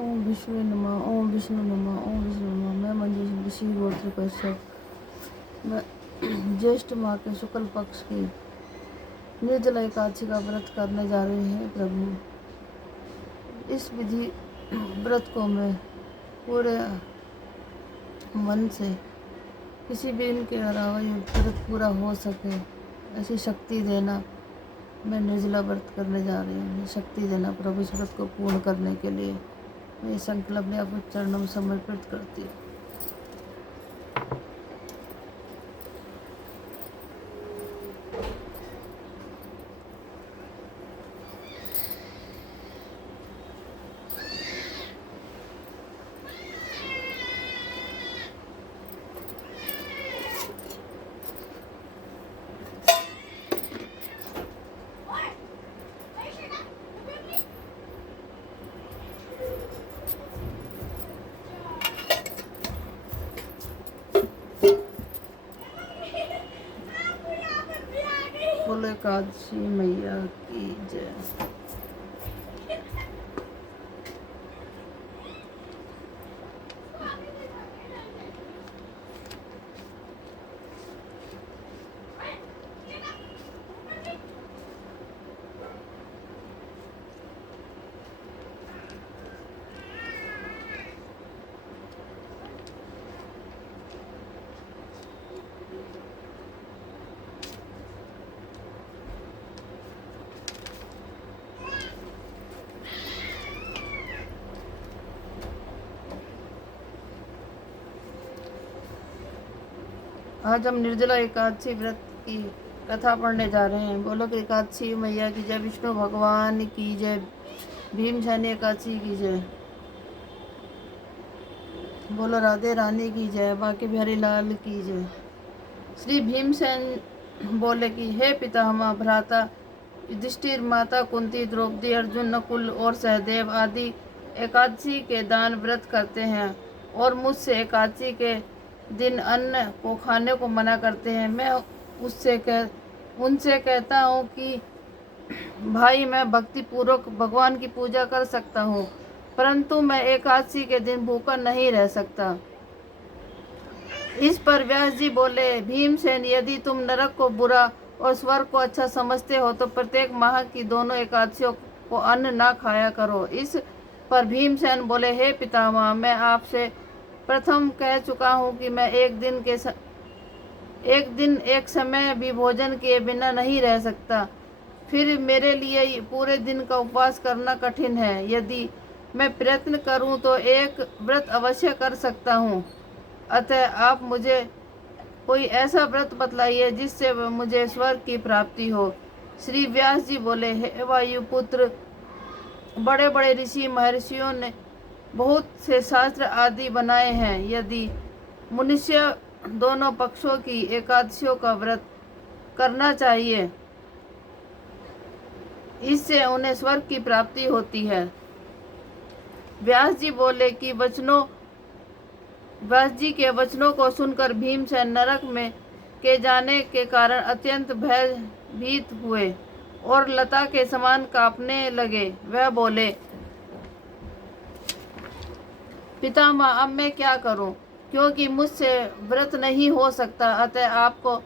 ओम विष्णु नमः, ओम विष्णु नमः, ओम विष्णु नमः। मैं मंजू ऋषि गोत्र कश्यप, मैं ज्येष्ठ माह के शुक्ल पक्ष की निर्जला एकादशी का व्रत करने जा रही है प्रभु। इस विधि व्रत को मैं पूरे मन से किसी भी दिन के अलावा ये व्रत पूरा हो सके ऐसी शक्ति देना। मैं निर्जला व्रत करने जा रही हूँ, शक्ति देना प्रभु इस व्रत को पूर्ण करने के लिए। मैं संकल्प में आपको चरणों में समर्पित करती हूँ। बोलो एकादशी मैया की जय। आज हम निर्जला एकादशी व्रत की कथा पढ़ने जा रहे हैं। बोलो कि एकादशी मैया की जय, विष्णु भगवान की जय, भीमसेन एकादशी की जय, बोलो राधे रानी की जय, बांके बिहारी लाल की जय। श्री भीमसेन बोले कि हे पितामह भ्राता युधिष्ठिर, माता कुंती, द्रौपदी, अर्जुन, नकुल और सहदेव आदि एकादशी के दान व्रत करते हैं और मुझसे एकादशी के दिन अन्न को खाने को मना करते हैं। मैं उनसे कहता हूँ कि भाई मैं भक्ति पूर्वक भगवान की पूजा कर सकता हूँ, परंतु मैं एकादशी के दिन भूखा नहीं रह सकता। इस पर व्यास जी बोले, भीमसेन यदि तुम नरक को बुरा और स्वर्ग को अच्छा समझते हो तो प्रत्येक माह की दोनों एकादशियों को अन्न ना खाया करो। इस पर भीमसेन बोले, हे पितामह, मैं आपसे प्रथम कह चुका हूँ कि मैं एक दिन एक समय भी भोजन किए बिना नहीं रह सकता। फिर मेरे लिए पूरे दिन का उपवास करना कठिन है। यदि मैं प्रयत्न करूं तो एक व्रत अवश्य कर सकता हूं। अतः आप मुझे कोई ऐसा व्रत बतलाइए जिससे मुझे स्वर्ग की प्राप्ति हो। श्री व्यास जी बोले, हे वायुपुत्र, बड़े बड़े ऋषि महर्षियों ने बहुत से शास्त्र आदि बनाए हैं। यदि मनुष्य दोनों पक्षों की एकादशियों का व्रत करना चाहिए, इससे उन्हें स्वर्ग की प्राप्ति होती है। व्यास जी बोले कि व्यास जी के वचनों को सुनकर भीमसेन नरक में के जाने के कारण अत्यंत भयभीत हुए और लता के समान कांपने लगे। वह बोले, पितामह, अब मैं क्या करूं, क्योंकि मुझसे व्रत नहीं हो सकता। अतः आपको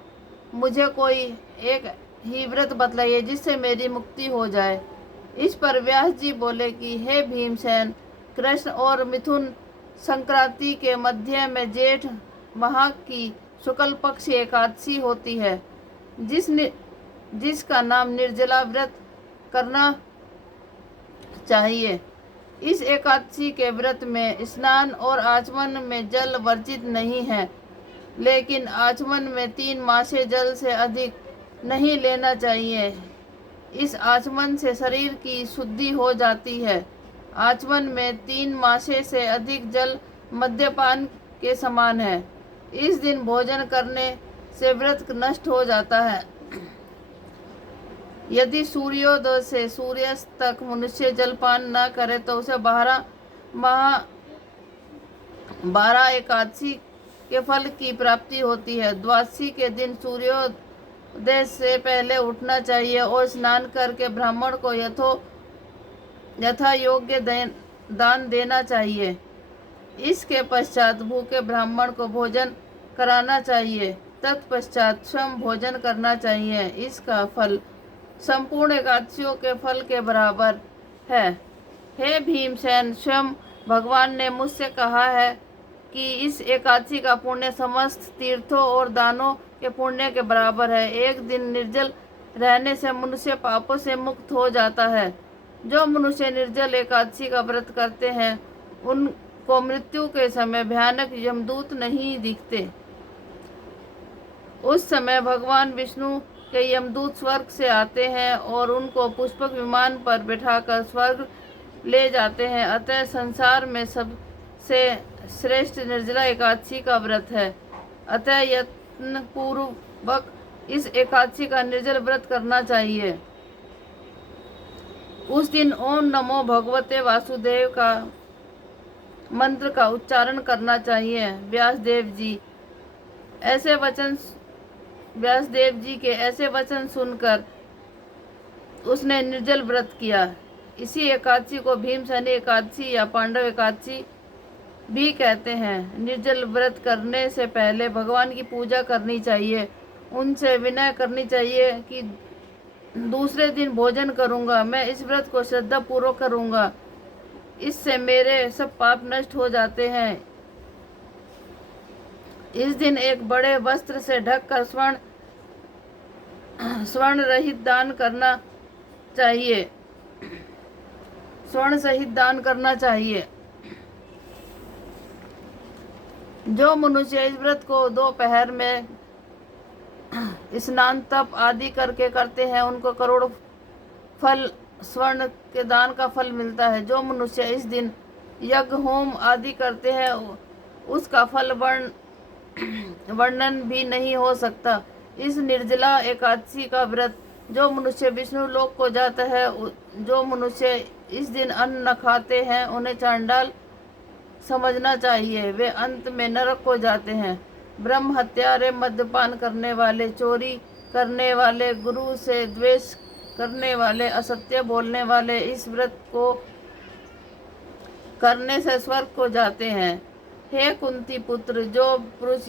मुझे कोई एक ही व्रत बतलाइए जिससे मेरी मुक्ति हो जाए। इस पर व्यास जी बोले कि हे भीमसेन, कृष्ण और मिथुन संक्रांति के मध्य में जेठ माह की शुक्ल पक्ष एकादशी होती है, जिसका नाम निर्जला व्रत करना चाहिए। इस एकादशी के व्रत में स्नान और आचमन में जल वर्जित नहीं है, लेकिन आचमन में 3 मासे जल से अधिक नहीं लेना चाहिए। इस आचमन से शरीर की शुद्धि हो जाती है। आचमन में 3 मासे से अधिक जल मद्यपान के समान है। इस दिन भोजन करने से व्रत नष्ट हो जाता है। यदि सूर्योदय से सूर्यास्त तक मनुष्य जलपान न करे तो उसे 12 एकादशी के फल की प्राप्ति होती है। द्वादशी के दिन सूर्योदय से पहले उठना चाहिए और स्नान करके ब्राह्मण को यथा योग्य दान देना चाहिए। इसके पश्चात भूखे ब्राह्मण को भोजन कराना चाहिए। तत्पश्चात स्वयं भोजन करना चाहिए। इसका फल संपूर्ण एकादशियों के फल के बराबर है। हे भीमसेन, स्वयं भगवान ने मुझसे कहा है कि इस एकादशी का पुण्य समस्त तीर्थों और दानों के पुण्य के बराबर है। एक दिन निर्जल रहने से मनुष्य पापों से मुक्त हो जाता है। जो मनुष्य निर्जल एकादशी का व्रत करते हैं उनको मृत्यु के समय भयानक यमदूत नहीं दिखते। उस समय भगवान विष्णु के यमदूत स्वर्ग से आते हैं और उनको पुष्पक विमान पर बिठाकर स्वर्ग ले जाते हैं। अतः संसार में सबसे श्रेष्ठ निर्जला एकादशी का व्रत है। अतः यत्न पूर्वक इस एकादशी का निर्जल व्रत करना चाहिए। उस दिन ओम नमो भगवते वासुदेव का मंत्र का उच्चारण करना चाहिए। व्यासदेव जी के ऐसे वचन सुनकर उसने निर्जल व्रत किया। इसी एकादशी को भीमसेनी एकादशी या पांडव एकादशी भी कहते हैं। निर्जल व्रत करने से पहले भगवान की पूजा करनी चाहिए। उनसे विनय करनी चाहिए कि दूसरे दिन भोजन करूंगा, मैं इस व्रत को श्रद्धा पूर्वक करूंगा, इससे मेरे सब पाप नष्ट हो जाते हैं। इस दिन एक बड़े वस्त्र से ढककर स्वर्ण रहित दान करना चाहिए। स्वर्ण सहित दान करना चाहिए। जो मनुष्य इस व्रत को दोपहर में स्नान तप आदि करके करते हैं उनको करोड़ फल स्वर्ण के दान का फल मिलता है। जो मनुष्य इस दिन यज्ञ होम आदि करते हैं उसका फल वर्णन भी नहीं हो सकता। इस निर्जला एकादशी का व्रत जो मनुष्य विष्णु लोक को जाता है, जो मनुष्य इस दिन अन्न न खाते हैं उन्हें चांडाल समझना चाहिए। वे अंत में नरक को जाते हैं। ब्रह्म हत्यारे, मद्यपान करने वाले, चोरी करने वाले, गुरु से द्वेष करने वाले, असत्य बोलने वाले इस व्रत को करने से स्वर्ग को जाते हैं। हे कुंती पुत्र, जो पुरुष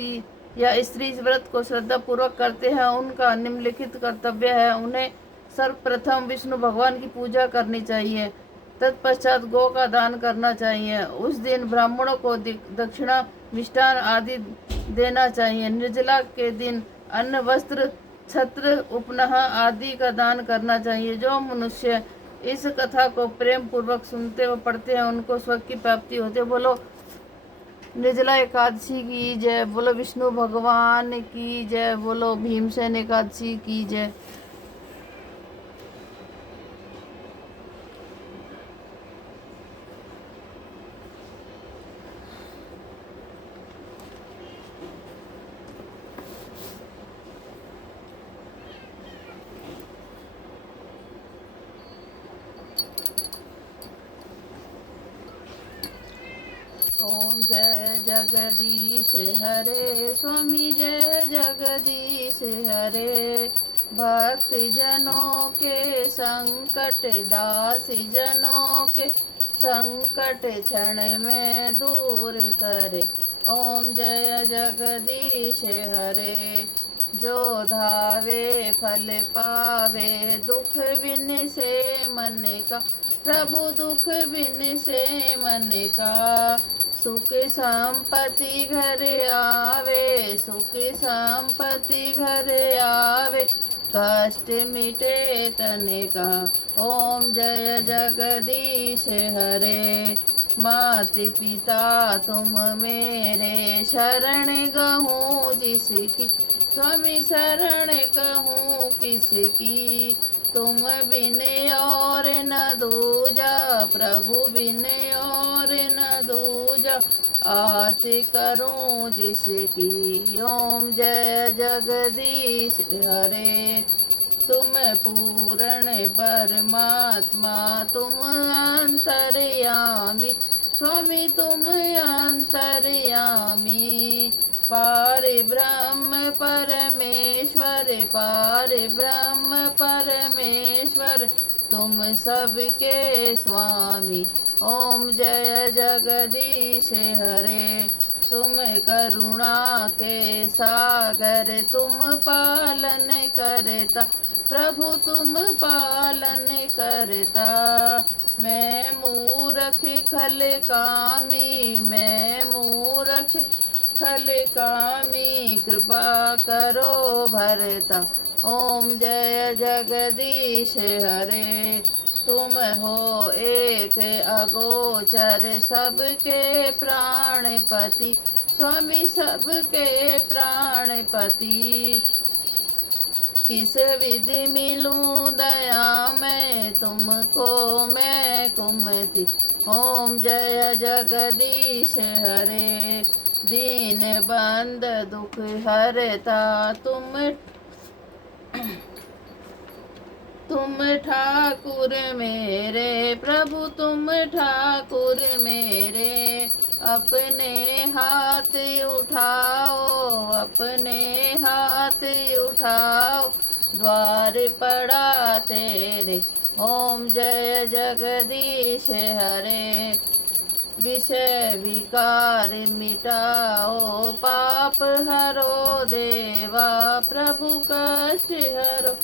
या स्त्री इस व्रत को श्रद्धा पूर्वक करते हैं उनका निम्नलिखित कर्तव्य है। उन्हें सर्वप्रथम विष्णु भगवान की पूजा करनी चाहिए। तत्पश्चात गौ का दान करना चाहिए। उस दिन ब्राह्मणों को दक्षिणा, मिष्टान आदि देना चाहिए। निर्जला के दिन अन्न, वस्त्र, छत्र, उपनह आदि का दान करना चाहिए। जो मनुष्य इस कथा को प्रेम पूर्वक सुनते व पढ़ते हैं उनको स्वर्ग की प्राप्ति होती है। बोलो निर्जला एकादशी की जय। बोलो विष्णु भगवान की जय। बोलो भीमसेन एकादशी की जय। ओम जय जगदीश हरे, स्वामी जय जगदीश हरे। भक्त जनों के संकट, दास जनों के संकट क्षण में दूर करे। ओम जय जगदीश हरे। जो धावे फल पावे, दुख बिन से मन का, प्रभु दुख बिन से मन का। सुख संपत्ति घर आवे, सुख संपत्ति घर आवे, कष्ट मिटे तन का। ओम जय जगदीश हरे। मात पिता तुम मेरे, शरण गहूँ जिसकी, स्वामी शरण कहूँ किसकी। तुम बिन और न दूजा, प्रभु बिन और न दूजा, आस करूं जिसकी। ओम जय जगदीश हरे। तुम पूर्ण परमात्मा, तुम अंतर्यामी, स्वामी तुम अंतर्यामी। पार ब्रह्म परमेश्वर, पार ब्रह्म परमेश्वर, तुम सबके स्वामी। ओम जय जगदीश हरे, तुम करुणा के सागर, तुम पालन करता प्रभु, तुम पालन करता। मैं मूरख खल कामी, मैं मूरख खल कामी, कृपा करो भरता। ओम जय जगदीश हरे, तुम हो एक अगोचर, सबके प्राणपति, स्वामी सबके प्राणपति। किस विधि मिलूं दया मैं तुमको, मैं कुमति। ओम जय जगदीश हरे, दीन बंद दुख हरता, तुम ठाकुर मेरे प्रभु, तुम ठाकुर मेरे। अपने हाथ उठाओ, अपने हाथ उठाओ, द्वार पड़ा तेरे। ओम जय जगदीश हरे, विषय विकार मिटाओ, पाप हरो देवा, प्रभु कष्ट हरो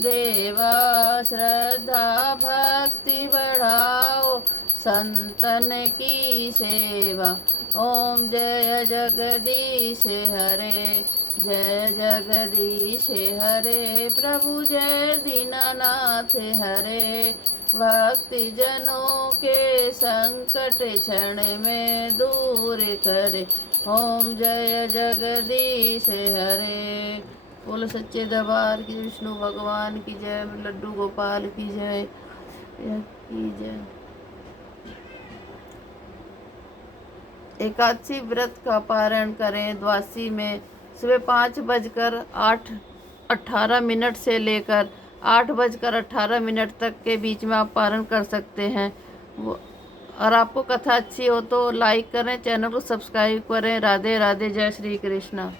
देवा। श्रद्धा भक्ति बढ़ाओ, संतन की सेवा। ओम जय जगदीश हरे, जय जगदीश हरे, प्रभु जय दीनानाथ हरे। भक्ति जनों के संकट क्षण में दूर करे। ओम जय जगदीश हरे। बोलो सच्चे दरबार की, विष्णु भगवान की जय, लड्डू गोपाल की जय की जय। एकादशी व्रत का पारण करें द्वादशी में सुबह 5:18 से लेकर 8:18 तक के बीच में आप पारण कर सकते हैं। और आपको कथा अच्छी हो तो लाइक करें, चैनल को सब्सक्राइब करें। राधे राधे, जय श्री कृष्णा।